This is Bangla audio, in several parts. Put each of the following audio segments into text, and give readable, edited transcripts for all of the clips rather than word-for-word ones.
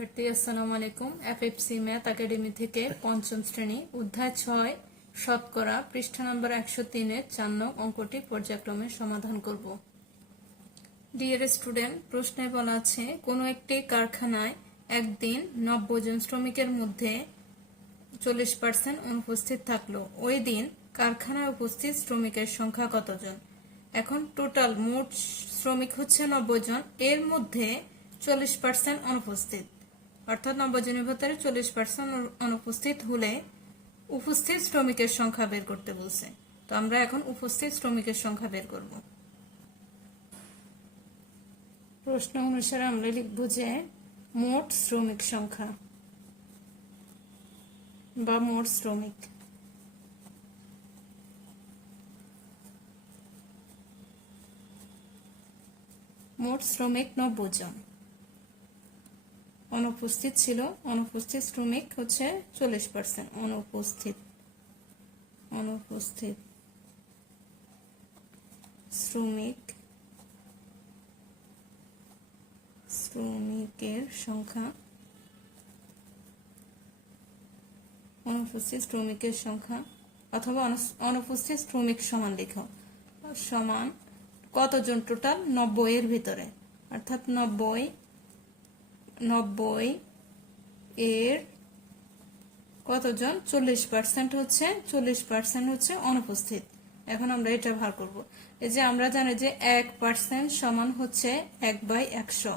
শিক্ষার্থী আসসালামু আলাইকুম। এফএফসি ম্যাথ একাডেমি থেকে পঞ্চম শ্রেণী অধ্যায় 6 শতকরা পৃষ্ঠা নম্বর 103-এর 4 নং অঙ্কটি পর্যায়ক্রমে সমাধান করব। ডিয়ার স্টুডেন্ট, প্রশ্নে বলা আছে কোনো একটি কারখানায় একদিন 90 জন শ্রমিকের মধ্যে 40% অনুপস্থিত থাকলো। ওই দিন কারখানায় উপস্থিত শ্রমিকের সংখ্যা কতজন? এখন টোটাল মোট শ্রমিক হচ্ছে 90 জন, এর মধ্যে 40% অনুপস্থিত, অর্থাৎ 90 জনের ভেতরে 40% অনুপস্থিত হলে উপস্থিত শ্রমিকের সংখ্যা বের করতে বলছে। তো আমরা এখন উপস্থিত শ্রমিকের সংখ্যা বের করব। প্রশ্ন অনুসারে আমরা লিখব যে মোট শ্রমিক সংখ্যা বা মোট শ্রমিক। মোট শ্রমিক 90 জন, অনুপস্থিত ছিল, অনুপস্থিত শ্রমিক হচ্ছে 40%। অনুপস্থিত শ্রমিকের সংখ্যা, অনুপস্থিত শ্রমিকের সংখ্যা অথবা অনুপস্থিত শ্রমিক সমান লিখো, সমান কতজন টোটাল 90 এর ভিতরে, অর্থাৎ 90 এর কতজন 40% হচ্ছে অনুপস্থিত। এখন আমরা এটা ভাগ করব। এই যে আমরা জানি যে 1% সমান হচ্ছে 1/100,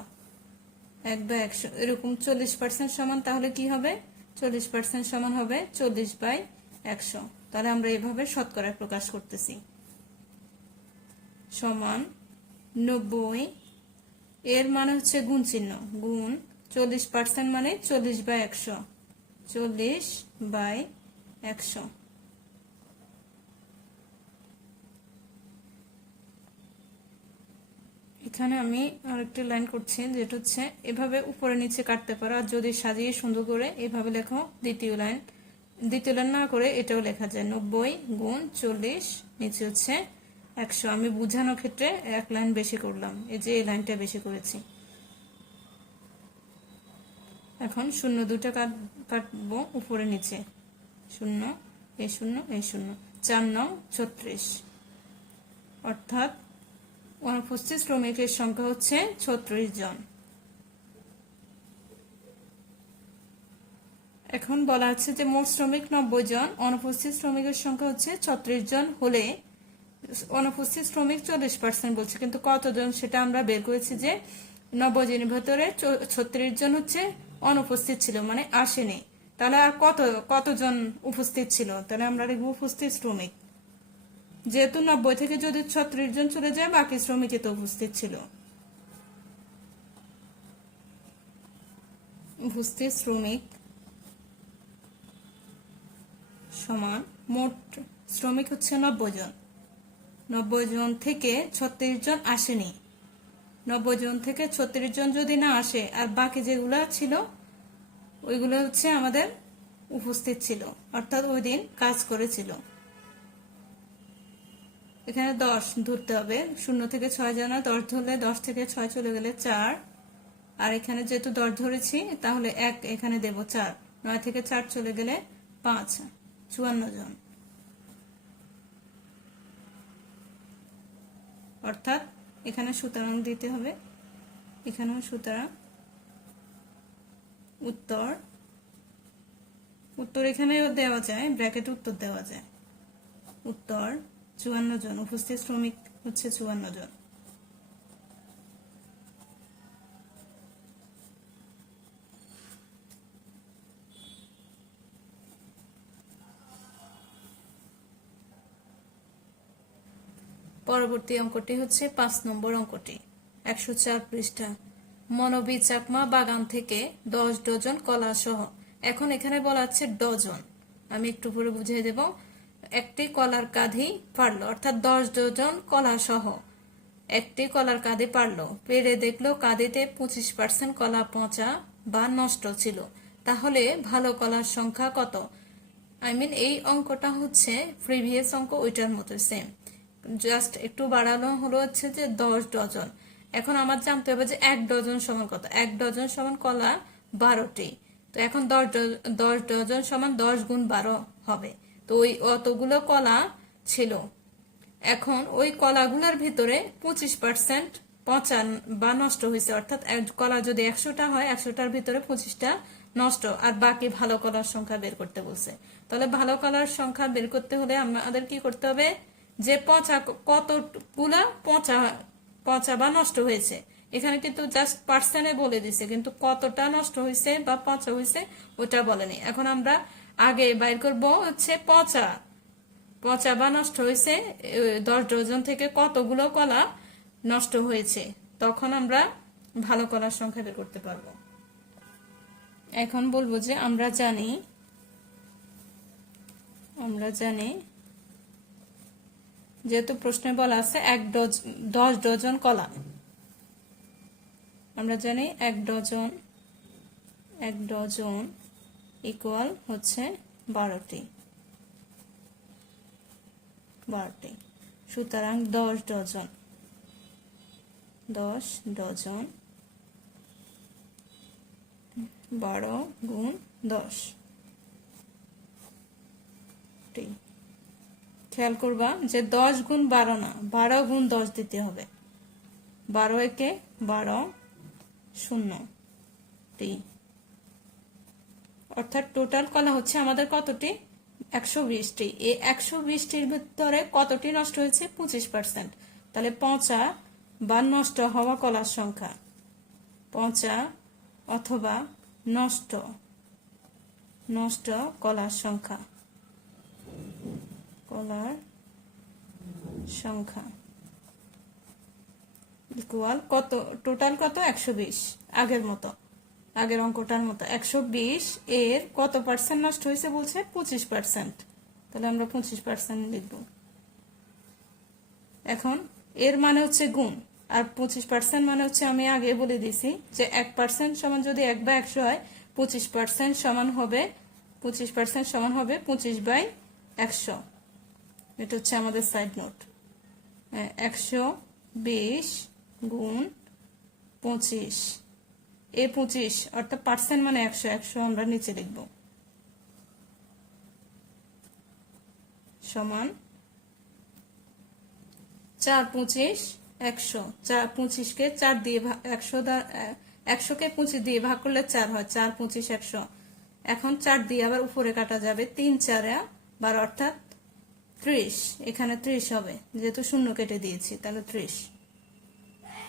1/100 এরকম 40% সমান, তাহলে কি হবে? 40% সমান হবে 40/100। তাহলে আমরা এভাবে শতকরায় প্রকাশ করতেছি, সমান 90 এর মানে হচ্ছে গুণ চিহ্ন, গুণ 40% মানে 40/100, 40/100। এখানে আমি আরেকটি লাইন করছি, যেটা হচ্ছে এভাবে উপরে নিচে কাটতে পারো, আর যদি সাজিয়ে সুন্দর করে এভাবে লেখো দ্বিতীয় লাইন না করে এটাও লেখা যায় 90 গুণ 40, নিচে হচ্ছে 100। আমি বোঝানোর ক্ষেত্রে এক লাইন বেশি করলাম, এই যে এই লাইনটা বেশি করেছি। এখন 0 দুটা কাটবো উপরে নিচে, 0 এই 0 এই 0, 4 9 36, অর্থাৎ অনুপস্থিত শ্রমিকের সংখ্যা হচ্ছে 36 জন। এখন বলা আছে যে মোট শ্রমিক 90 জন, অনুপস্থিত শ্রমিকের সংখ্যা হচ্ছে 36 জন হলে অনুপস্থিত শ্রমিক 40% বলছে, কিন্তু কতজন সেটা আমরা বের করেছি যে 90 জনের ভেতরে 36 জন হচ্ছে অনুপস্থিত ছিল, মানে আসেনি। তাহলে আর কতজন উপস্থিত ছিল? তাহলে আমরা লিখব উপস্থিত শ্রমিক, যেহেতু 90 থেকে যদি 36 জন চলে যায়, বাকি শ্রমিকই তো উপস্থিত ছিল। উপস্থিত শ্রমিক সমান মোট শ্রমিক হচ্ছে 90 জন, 90 জন থেকে 36 জন আসেনি। 90 জন থেকে 36 জন যদি না আসে, আর বাকি যেগুলো ছিল ওইগুলো হচ্ছে আমাদের উপস্থিত ছিল, অর্থাৎ ওই দিন কাজ করেছিল। এখানে 10 ধরতে হবে, 0 থেকে 6 জানা 10 ধরলে 10 থেকে 6 চলে গেলে 4, আর এখানে যেহেতু 10 ধরেছি তাহলে 1 এখানে দেব 4, 9 থেকে 4 চলে গেলে 5, 54 জন। অর্থাৎ এখানে সুতরাং দিতে হবে, এখানেও সুতরাং উত্তর এখানেও দেওয়া যায়, ব্র্যাকেটে উত্তর দেওয়া যায়, উত্তর 54 জন। উপস্থিত শ্রমিক হচ্ছে 54 জন। পরবর্তী অঙ্কটি হচ্ছে 5 নম্বর অঙ্কটি, 104 পৃষ্ঠা। মনোবী চাকমা বাগান থেকে 10 ডজন কলা সহ, এখন এখানে বলা আছে ডজন, আমি একটু পরে বুঝিয়ে দেব। একটি কলার কাঁধি পারলো, অর্থাৎ 10 ডজন কলা সহ একটি কলার কাঁধি পারলো, পেরে দেখলো কাঁধিতে 25% কলা পচা বা নষ্ট ছিল, তাহলে ভালো কলার সংখ্যা কত? এই অঙ্কটা হচ্ছে প্রিভিয়াস অঙ্ক, ওইটার মতো সেম, জাস্ট একটু বাড়ানো হলো হচ্ছে যে 10 ডজন। এখন আমার জানতে হবে যে 1 ডজন সমান কত। 1 ডজন সমান কলা 12টি। তো এখন 10 ডজন সমান 10 গুণ 12 হবে। তো ওই অতগুলো কলা ছিল। এখন ওই কলাগুলোর ভিতরে 25% পচা বা নষ্ট হয়েছে, অর্থাৎ কলা যদি 100টা হয় 100টার ভিতরে 25টা নষ্ট, আর বাকি ভালো কলার সংখ্যা বের করতে বলছে। তাহলে ভালো কলার সংখ্যা বের করতে হলে আমাদের কি করতে হবে, যে পচা কতগুলা পচা বা নষ্ট হয়েছে, এখানে কিন্তু জাস্ট পার্সেন্টে বলে দিছে, কিন্তু কতটা নষ্ট হয়েছে বা পচা হয়েছে ওটা বলেনি। এখন আমরা আগে বাইর করব হচ্ছে পচা বা নষ্ট হয়েছে 10 ডজন থেকে কতগুলো কলা নষ্ট হয়েছে, তখন আমরা ভালো কলার সংখ্যা বের করতে পারবো। এখন বলবো যে আমরা জানি যেহেতু প্রশ্নে বলা আছে 10 ডজন কলা, আমরা জানি 1 ডজন ইকুয়াল হচ্ছে 12টি। সুতরাং 10 ডজন 12 গুণ 10 টি। খেয়াল করবা যে 10 গুণ 12 না, 12 গুণ 10 দিতে হবে। 12 একে 12 0টি, অর্থাৎ টোটাল কলা হচ্ছে আমাদের কতটি, 120টি। এই 120টির ভিতরে কতটি নষ্ট হয়েছে, 25%। তাহলে পচা বা নষ্ট হওয়া কলার সংখ্যা, পচা অথবা নষ্ট কলার সংখ্যা ইকুয়াল কত, টোটাল কত, 120। আগের অঙ্কটার মতো 120 এর কত পার্সেন্ট নষ্ট হয়েছে বলছে, 25%। তাহলে আমরা 25% লিখব। এখন এর মানে হচ্ছে গুণ, আর 25% মানে হচ্ছে আমি আগে বলে দিয়েছি যে 1% সমান যদি 1 বা 100 হয়, 25% সমান হবে 25/100। এটা হচ্ছে আমাদের সাইড নোট। 120 গুণ 25, এই 25 অর্থাৎ পার্সেন্ট মানে 100 আমরা নিচে লিখব, সমান 4 25 100। 25কে 4 দিয়ে 100কে 25 দিয়ে ভাগ করলে 4 হয়, 4 25 100। এখন 4 দিয়ে আবার উপরে কাটা যাবে, 3 4 12, অর্থাৎ 30। এখানে 30 হবে, যেহেতু শূন্য কেটে দিয়েছি, তাহলে 30।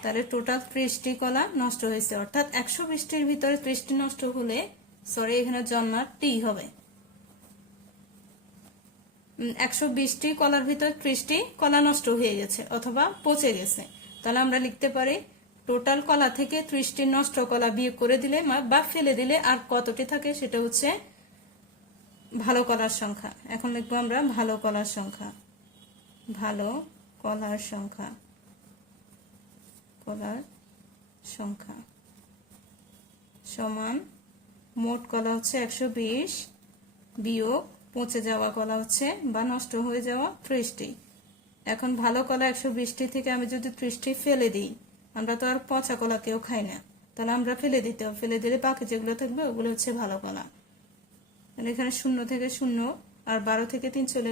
তাহলে টোটাল 30টি কলা নষ্ট হয়েছে, অর্থাৎ 120টির ভিতরে 30টি নষ্ট হলে, সরি এখানে জন্মার টি হবে, 120টি কলার ভিতরে 30টি কলা নষ্ট হয়ে গেছে অথবা পচে গেছে। তাহলে আমরা লিখতে পারি টোটাল কলা থেকে 30টি নষ্ট কলা বিয়োগ করে দিলে বা ফেলে দিলে আর কতটি থাকে, সেটা হচ্ছে ভালো কলার সংখ্যা। এখন লিখবো আমরা ভালো কলার সংখ্যা সমান মোট কলা হচ্ছে 120 বিয়োগ পচে যাওয়া কলা হচ্ছে বা নষ্ট হয়ে যাওয়া 30টি। এখন ভালো কলা 120টি থেকে আমি যদি 30টি ফেলে দিই, আমরা তো আর পচা কলা কেউ খাই না, তাহলে আমরা ফেলে দিতে হবে, ফেলে দিলে বাকি যেগুলো থাকবে ওগুলো হচ্ছে ভালো কলা। এখানে 0 থেকে 0 আর 12 থেকে 3 চলে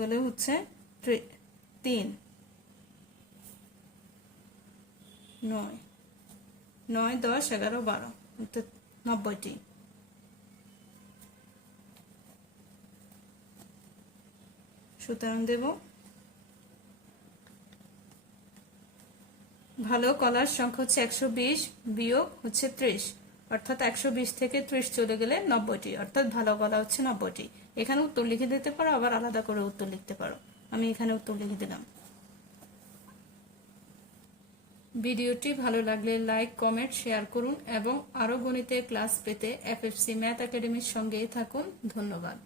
গেলে হচ্ছে 3 9 10 11 12, অর্থাৎ 90টি। সুতরাং দেব ভালো কলার সংখ্যা হচ্ছে 120 বিয়োগ হচ্ছে 30, অর্থাৎ 120 থেকে 30 চলে গেলে 90টি, অর্থাৎ ভালো কলা হচ্ছে 90টি। এখানে উত্তর লিখে দিতে পারো, আবার আলাদা করে উত্তর লিখতে পারো। আমি এখানে উত্তর লিখে দিলাম। ভিডিওটি ভালো লাগলে লাইক, কমেন্ট, শেয়ার করুন এবং আরো গণিতের ক্লাস পেতে এফএফসি ম্যাথ একাডেমির সঙ্গেই থাকুন। ধন্যবাদ।